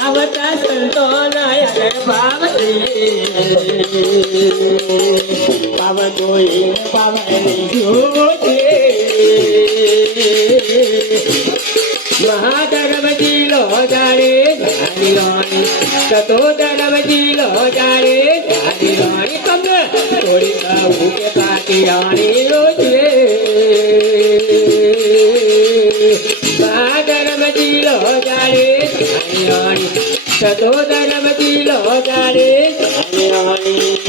આવતા સંતોના પાવન કોઈ પાવન જોતે મહાધર્મજી લો જાણે જાણી રાણી સતો ધર્મજી લો જાણે જાણી રાણી તમને થોડી કહું કે પાટી રાણી રોજે મહાધર્મજી લો જાણે જાણી રાણી સતો ધર્મજી લો જાણે જાણી રાણી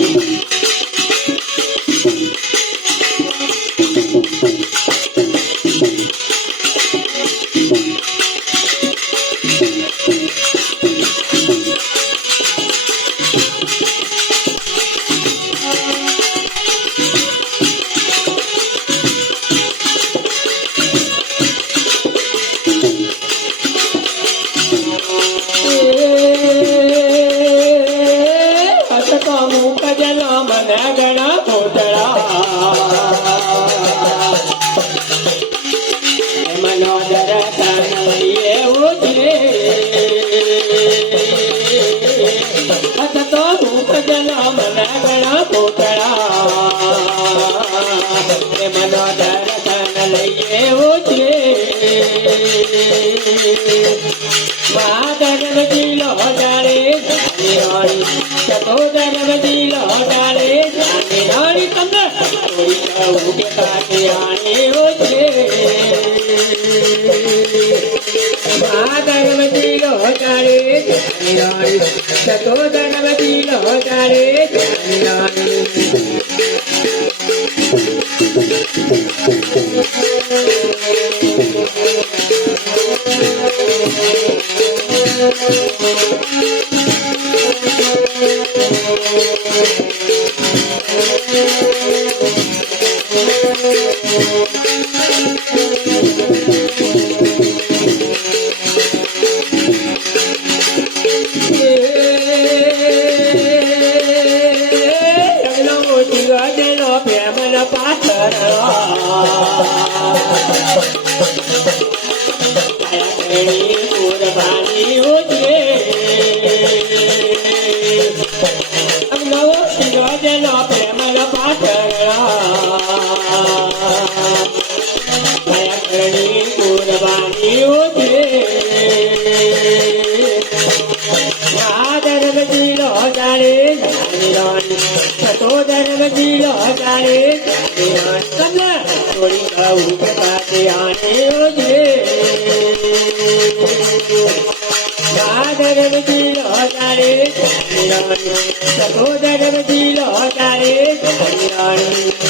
ધર્મજી લો જાણે જાણી રાણી સતો ધર્મજી લો જાણે જાણી રાણી તમને કોઈ કહું કે કાકી રાણી ઓછે ધર્મજી લો જાણે જાણી રાણી સતો ધર્મજી લો જાણે જાણી રાણી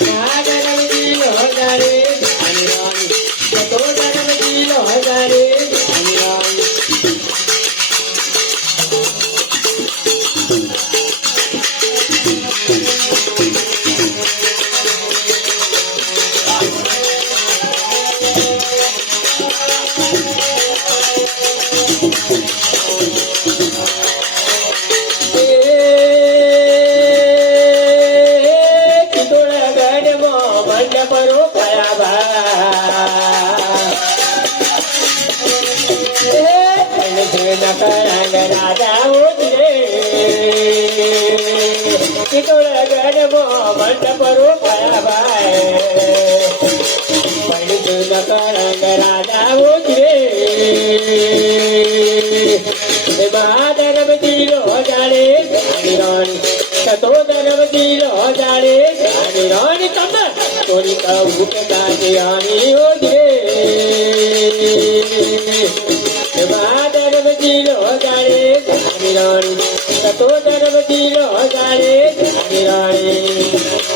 મહાધર્મજી લો જાણે જાણી રાણી સતો ધર્મજી લો જાણે જાણી રાણી રાજા ઉજરે ચિત્તોડગઢ મંડપ રોપાયા ભાઈ કરંગ રાજા ઉજરે મહાધર્મજી લો જાણે જાણી રાણી સતો ધર્મજી લો જાણે જાણી રાણી તમે થોડી કહું કે કાજિયાની ઉજરે મહાધર્મજી લો જાણે જાણી રાણી સતો ધર્મજી લો જાણે જાણી રાણી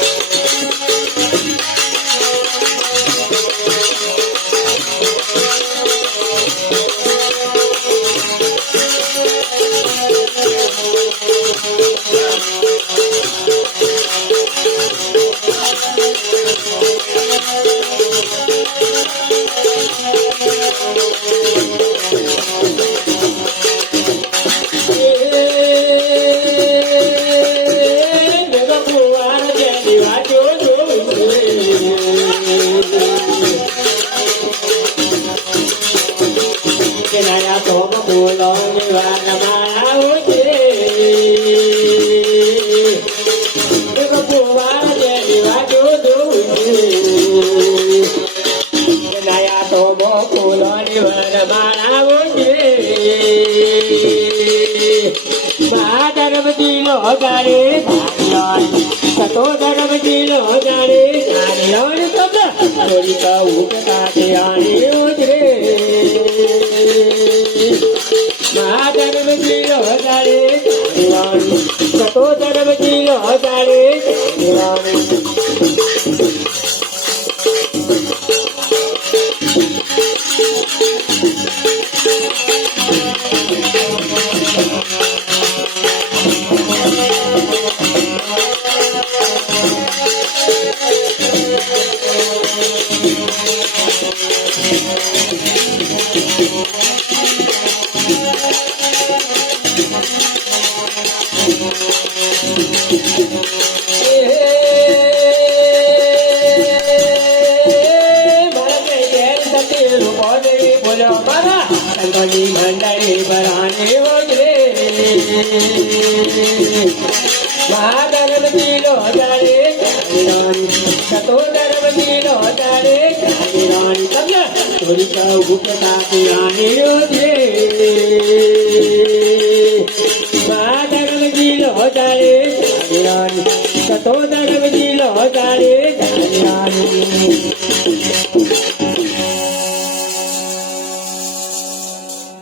મહાધર્મજી લો જાણે જાણી સતો ધર્મજી લો જાણે જાણી રાણી તમે થોડી કહું કે કાજિયાની ઉજરે મહાધર્મજી લો જાણે જાણી રાણી સતો ધર્મજી લો જાણે જાણી રાણી મંડળી ભરાને વગરે મહાધર્મજી લો જાણે જાણી રાણી સતો ધર્મજી લો જાણે જાણી રાણી તમને થોડી કહું કે કાજિયાની ઉજરે મહાધર્મજી લો જાણે જાણી રાણી સતો ધર્મજી લો જાણે જાણી રાણી